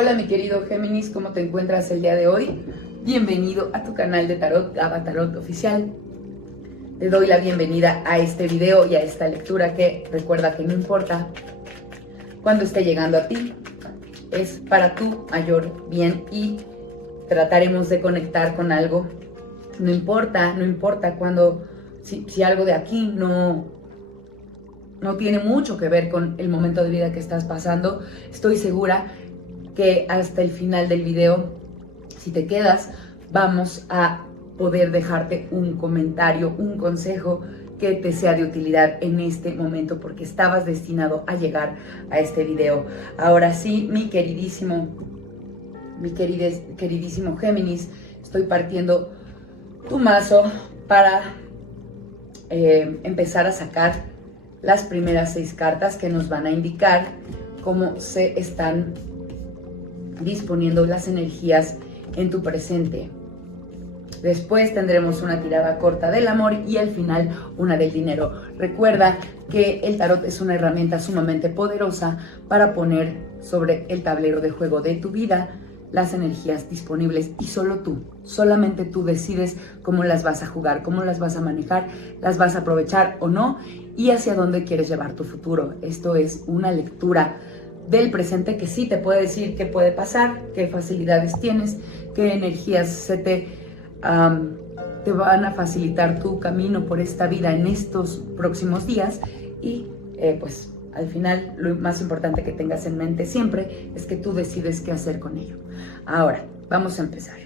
Hola mi querido Géminis, ¿cómo te encuentras el día de hoy? Bienvenido a tu canal de Tarot, Gaba Tarot Oficial. Te doy la bienvenida a este video y a esta lectura que recuerda que no importa cuando esté llegando a ti, es para tu mayor bien y trataremos de conectar con algo. No importa cuando, si algo de aquí no tiene mucho que ver con el momento de vida que estás pasando, estoy segura que hasta el final del video, si te quedas, vamos a poder dejarte un comentario, un consejo que te sea de utilidad en este momento, porque estabas destinado a llegar a este video. Ahora sí, mi queridísimo Géminis, estoy partiendo tu mazo para empezar a sacar las primeras 6 cartas que nos van a indicar cómo se están disponiendo las energías en tu presente. Después tendremos una tirada corta del amor y al final una del dinero. Recuerda que el tarot es una herramienta sumamente poderosa para poner sobre el tablero de juego de tu vida las energías disponibles y solamente tú decides cómo las vas a jugar, cómo las vas a manejar, las vas a aprovechar o no y hacia dónde quieres llevar tu futuro. Esto es una lectura del presente que sí te puede decir qué puede pasar, qué facilidades tienes, qué energías te van a facilitar tu camino por esta vida en estos próximos días y pues al final lo más importante que tengas en mente siempre es que tú decides qué hacer con ello. Ahora, vamos a empezar.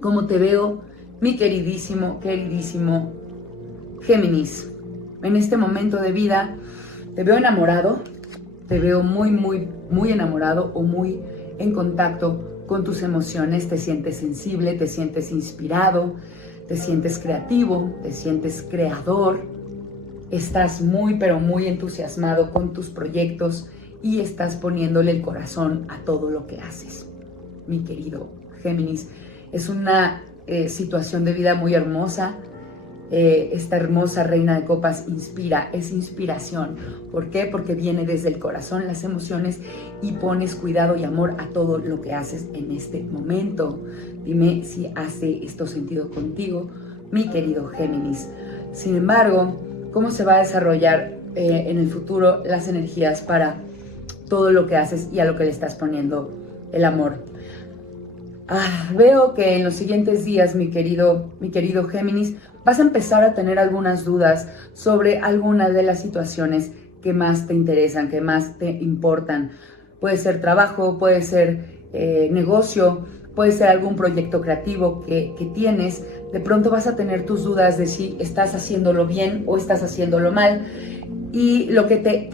¿Cómo te veo, mi queridísimo Géminis? En este momento de vida te veo enamorado, te veo muy enamorado o muy en contacto con tus emociones, te sientes sensible, te sientes inspirado, te sientes creativo, te sientes creador, estás pero muy entusiasmado con tus proyectos y estás poniéndole el corazón a todo lo que haces. Mi querido Géminis, es una situación de vida muy hermosa. Esta hermosa reina de copas es inspiración. ¿Por qué? Porque viene desde el corazón, las emociones, y pones cuidado y amor a todo lo que haces en este momento. Dime si hace esto sentido contigo, mi querido Géminis. Sin embargo, ¿cómo se va a desarrollar en el futuro las energías para todo lo que haces y a lo que le estás poniendo el amor? Veo que en los siguientes días, mi querido Géminis, vas a empezar a tener algunas dudas sobre algunas de las situaciones que más te interesan, que más te importan. Puede ser trabajo, puede ser negocio, puede ser algún proyecto creativo que tienes. De pronto vas a tener tus dudas de si estás haciéndolo bien o estás haciéndolo mal. Y lo que te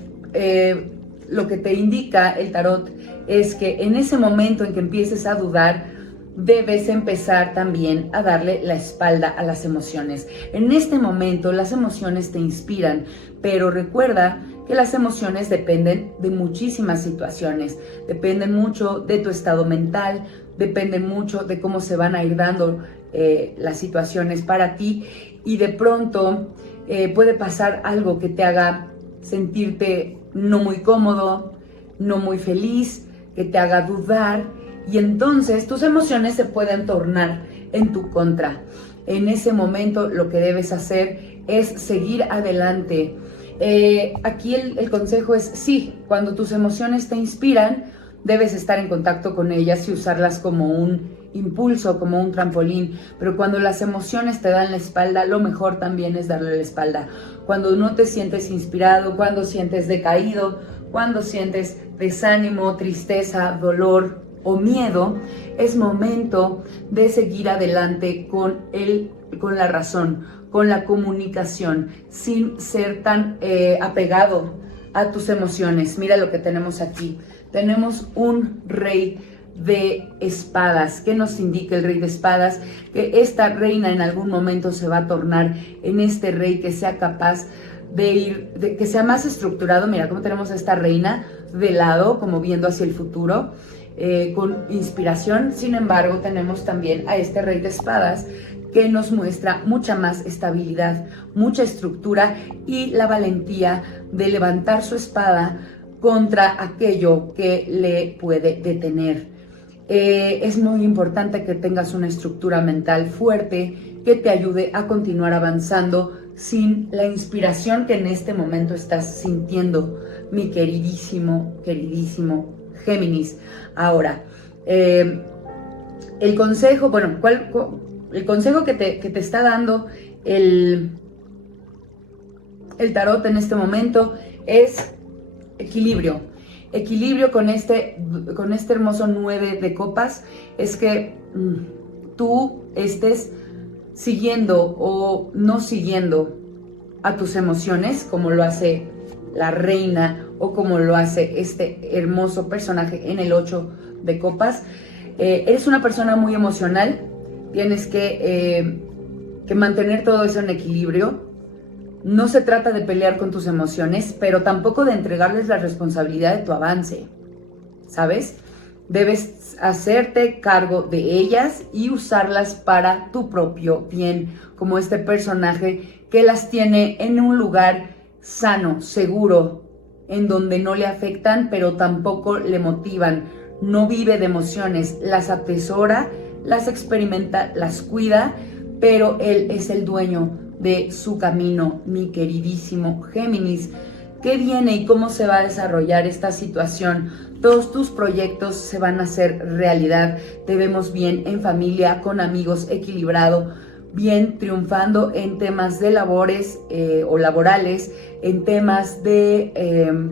indica el tarot es que en ese momento en que empieces a dudar, debes empezar también a darle la espalda a las emociones. En este momento las emociones te inspiran, pero recuerda que las emociones dependen de muchísimas situaciones, dependen mucho de tu estado mental, dependen mucho de cómo se van a ir dando las situaciones para ti y de pronto puede pasar algo que te haga sentirte no muy cómodo, no muy feliz, que te haga dudar. Y entonces tus emociones se pueden tornar en tu contra. En ese momento lo que debes hacer es seguir adelante. Aquí el consejo es sí, cuando tus emociones te inspiran, debes estar en contacto con ellas y usarlas como un impulso, como un trampolín. Pero cuando las emociones te dan la espalda, lo mejor también es darle la espalda. Cuando no te sientes inspirado, cuando sientes decaído, cuando sientes desánimo, tristeza, dolor o miedo, es momento de seguir adelante con la razón, con la comunicación, sin ser tan apegado a tus emociones. Mira lo que tenemos aquí. Tenemos un rey de espadas. ¿Qué nos indica el rey de espadas? Que esta reina en algún momento se va a tornar en este rey que sea capaz que sea más estructurado. Mira cómo tenemos a esta reina de lado, como viendo hacia el futuro, con inspiración. Sin embargo, tenemos también a este rey de espadas que nos muestra mucha más estabilidad, mucha estructura y la valentía de levantar su espada contra aquello que le puede detener. Es muy importante que tengas una estructura mental fuerte que te ayude a continuar avanzando sin la inspiración que en este momento estás sintiendo, mi queridísimo Géminis. Ahora, el consejo, bueno, el consejo que te está dando el tarot en este momento es equilibrio. Equilibrio con este hermoso 9 de copas, es que tú estés siguiendo o no siguiendo a tus emociones, como lo hace la reina o como lo hace este hermoso personaje en el 8 de copas. Eres una persona muy emocional, tienes que mantener todo eso en equilibrio. No se trata de pelear con tus emociones, pero tampoco de entregarles la responsabilidad de tu avance, ¿sabes? Debes hacerte cargo de ellas y usarlas para tu propio bien, como este personaje que las tiene en un lugar sano, seguro, en donde no le afectan, pero tampoco le motivan. No vive de emociones, las atesora, las experimenta, las cuida, pero él es el dueño de su camino, mi queridísimo Géminis. ¿Qué viene y cómo se va a desarrollar esta situación? Todos tus proyectos se van a hacer realidad. Te vemos bien en familia, con amigos, equilibrado, bien triunfando en temas de labores o laborales, en temas de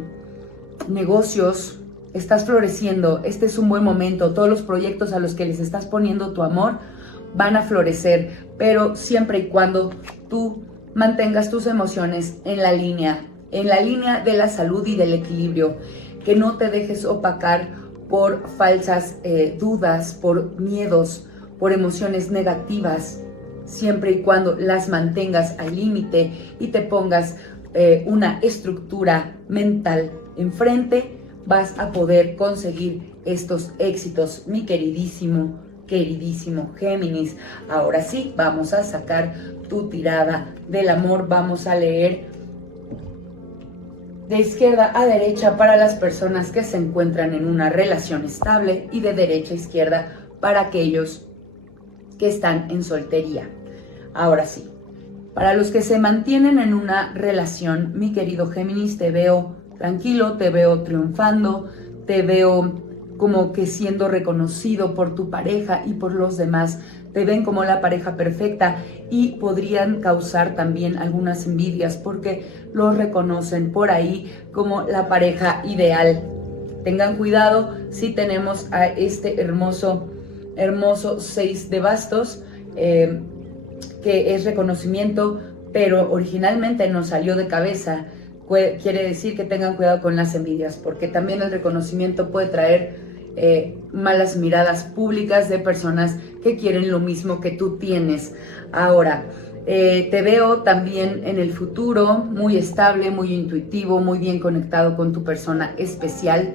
negocios. Estás floreciendo, este es un buen momento. Todos los proyectos a los que les estás poniendo tu amor van a florecer, pero siempre y cuando tú mantengas tus emociones en la línea de la salud y del equilibrio, que no te dejes opacar por falsas dudas, por miedos, por emociones negativas, siempre y cuando las mantengas al límite y te pongas una estructura mental enfrente, vas a poder conseguir estos éxitos, mi queridísimo Géminis. Ahora sí, vamos a sacar tu tirada del amor. Vamos a leer de izquierda a derecha para las personas que se encuentran en una relación estable y de derecha a izquierda para aquellos que están en soltería. Ahora sí, para los que se mantienen en una relación, mi querido Géminis, te veo tranquilo, te veo triunfando, te veo como que siendo reconocido por tu pareja y por los demás. Te ven como la pareja perfecta y podrían causar también algunas envidias porque los reconocen por ahí como la pareja ideal. Tengan cuidado si tenemos a este hermoso 6 de bastos, que es reconocimiento, pero originalmente nos salió de cabeza. Quiere decir que tengan cuidado con las envidias, porque también el reconocimiento puede traer malas miradas públicas de personas que quieren lo mismo que tú tienes. Ahora, te veo también en el futuro muy estable, muy intuitivo, muy bien conectado con tu persona especial.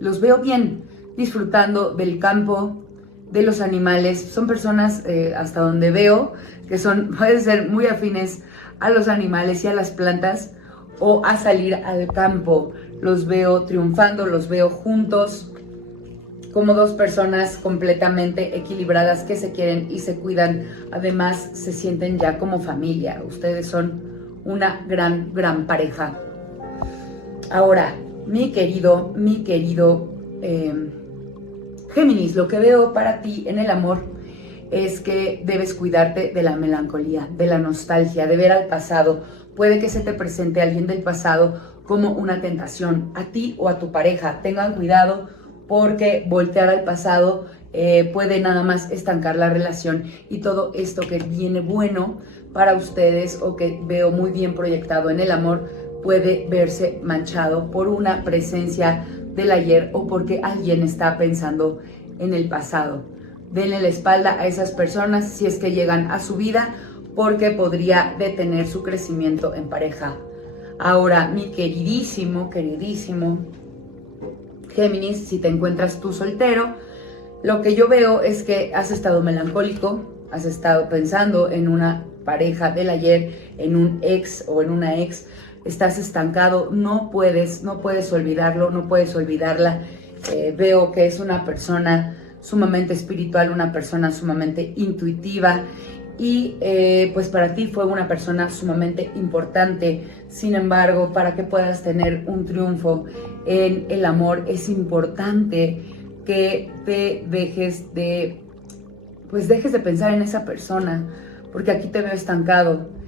Los veo bien, disfrutando del campo, de los animales. Son personas, hasta donde veo, que pueden ser muy afines a los animales y a las plantas o a salir al campo. Los veo triunfando, los veo juntos, como dos personas completamente equilibradas que se quieren y se cuidan. Además, se sienten ya como familia. Ustedes son una gran pareja. Ahora, mi querido Géminis, lo que veo para ti en el amor es que debes cuidarte de la melancolía, de la nostalgia, de ver al pasado. Puede que se te presente alguien del pasado como una tentación a ti o a tu pareja. Tengan cuidado porque voltear al pasado puede nada más estancar la relación, y todo esto que viene bueno para ustedes o que veo muy bien proyectado en el amor puede verse manchado por una presencia del ayer o porque alguien está pensando en el pasado. Denle la espalda a esas personas si es que llegan a su vida, porque podría detener su crecimiento en pareja. Ahora, mi queridísimo Géminis, si te encuentras tú soltero, lo que yo veo es que has estado melancólico, has estado pensando en una pareja del ayer, en un ex o en una ex. estás estancado, no puedes olvidarlo, no puedes olvidarla. Veo que es una persona sumamente espiritual, una persona sumamente intuitiva y pues para ti fue una persona sumamente importante. Sin embargo, para que puedas tener un triunfo en el amor es importante que te dejes de pensar en esa persona, porque aquí te veo estancado.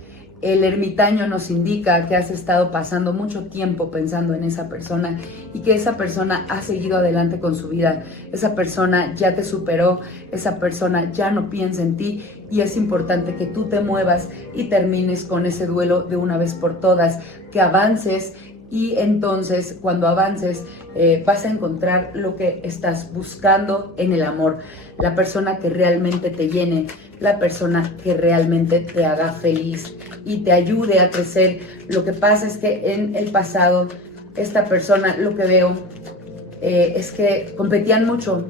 El ermitaño nos indica que has estado pasando mucho tiempo pensando en esa persona y que esa persona ha seguido adelante con su vida. Esa persona ya te superó, esa persona ya no piensa en ti y es importante que tú te muevas y termines con ese duelo de una vez por todas, que avances y entonces cuando avances vas a encontrar lo que estás buscando en el amor, la persona que realmente te llene, la persona que realmente te haga feliz y te ayude a crecer. Lo que pasa es que en el pasado esta persona, lo que veo es que competían mucho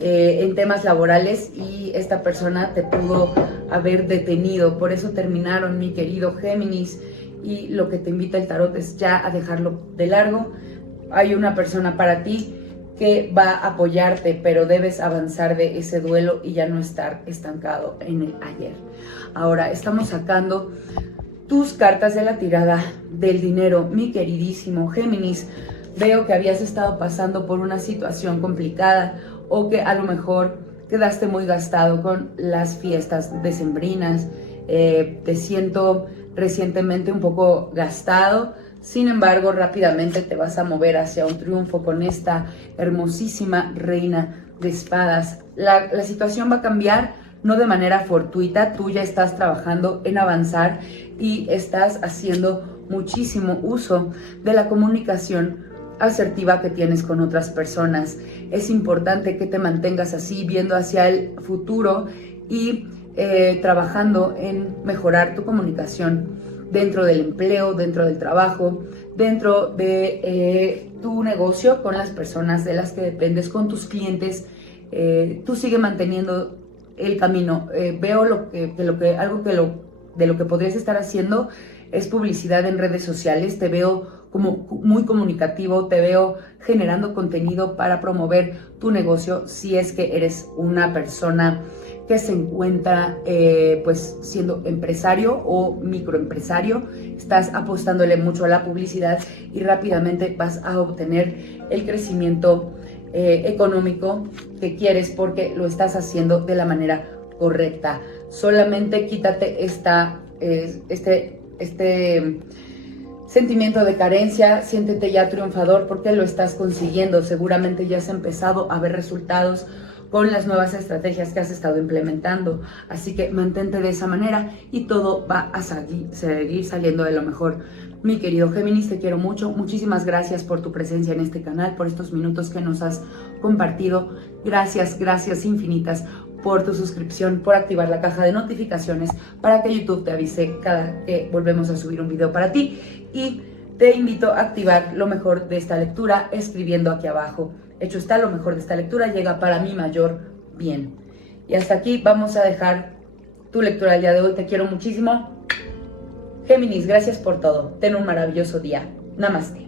en temas laborales y esta persona te pudo haber detenido, por eso terminaron, mi querido Géminis. Y lo que te invita el tarot es ya a dejarlo de largo. Hay una persona para ti que va a apoyarte, pero debes avanzar de ese duelo y ya no estar estancado en el ayer. Ahora estamos sacando tus cartas de la tirada del dinero, mi queridísimo Géminis. Veo que habías estado pasando por una situación complicada o que a lo mejor quedaste muy gastado con las fiestas decembrinas. Te siento recientemente un poco gastado, sin embargo rápidamente te vas a mover hacia un triunfo con esta hermosísima reina de espadas. La situación va a cambiar, no de manera fortuita, tú ya estás trabajando en avanzar y estás haciendo muchísimo uso de la comunicación asertiva que tienes con otras personas. Es importante que te mantengas así, viendo hacia el futuro y trabajando en mejorar tu comunicación dentro del empleo, dentro del trabajo, dentro de tu negocio, con las personas de las que dependes, con tus clientes. Tú sigue manteniendo el camino. Veo de lo que podrías estar haciendo es publicidad en redes sociales. Te veo como muy comunicativo, te veo generando contenido para promover tu negocio si es que eres una persona que se encuentra pues siendo empresario o microempresario. Estás apostándole mucho a la publicidad y rápidamente vas a obtener el crecimiento económico que quieres porque lo estás haciendo de la manera correcta. Solamente quítate este sentimiento de carencia, siéntete ya triunfador porque lo estás consiguiendo. Seguramente ya has empezado a ver resultados con las nuevas estrategias que has estado implementando. Así que mantente de esa manera y todo va a seguir saliendo de lo mejor. Mi querido Géminis, te quiero mucho. Muchísimas gracias por tu presencia en este canal, por estos minutos que nos has compartido. Gracias, gracias infinitas por tu suscripción, por activar la caja de notificaciones para que YouTube te avise cada que volvemos a subir un video para ti. Y te invito a activar lo mejor de esta lectura escribiendo aquí abajo. Hecho está, lo mejor de esta lectura llega para mi mayor bien. Y hasta aquí vamos a dejar tu lectura del día de hoy. Te quiero muchísimo. Géminis, gracias por todo. Ten un maravilloso día. Namaste.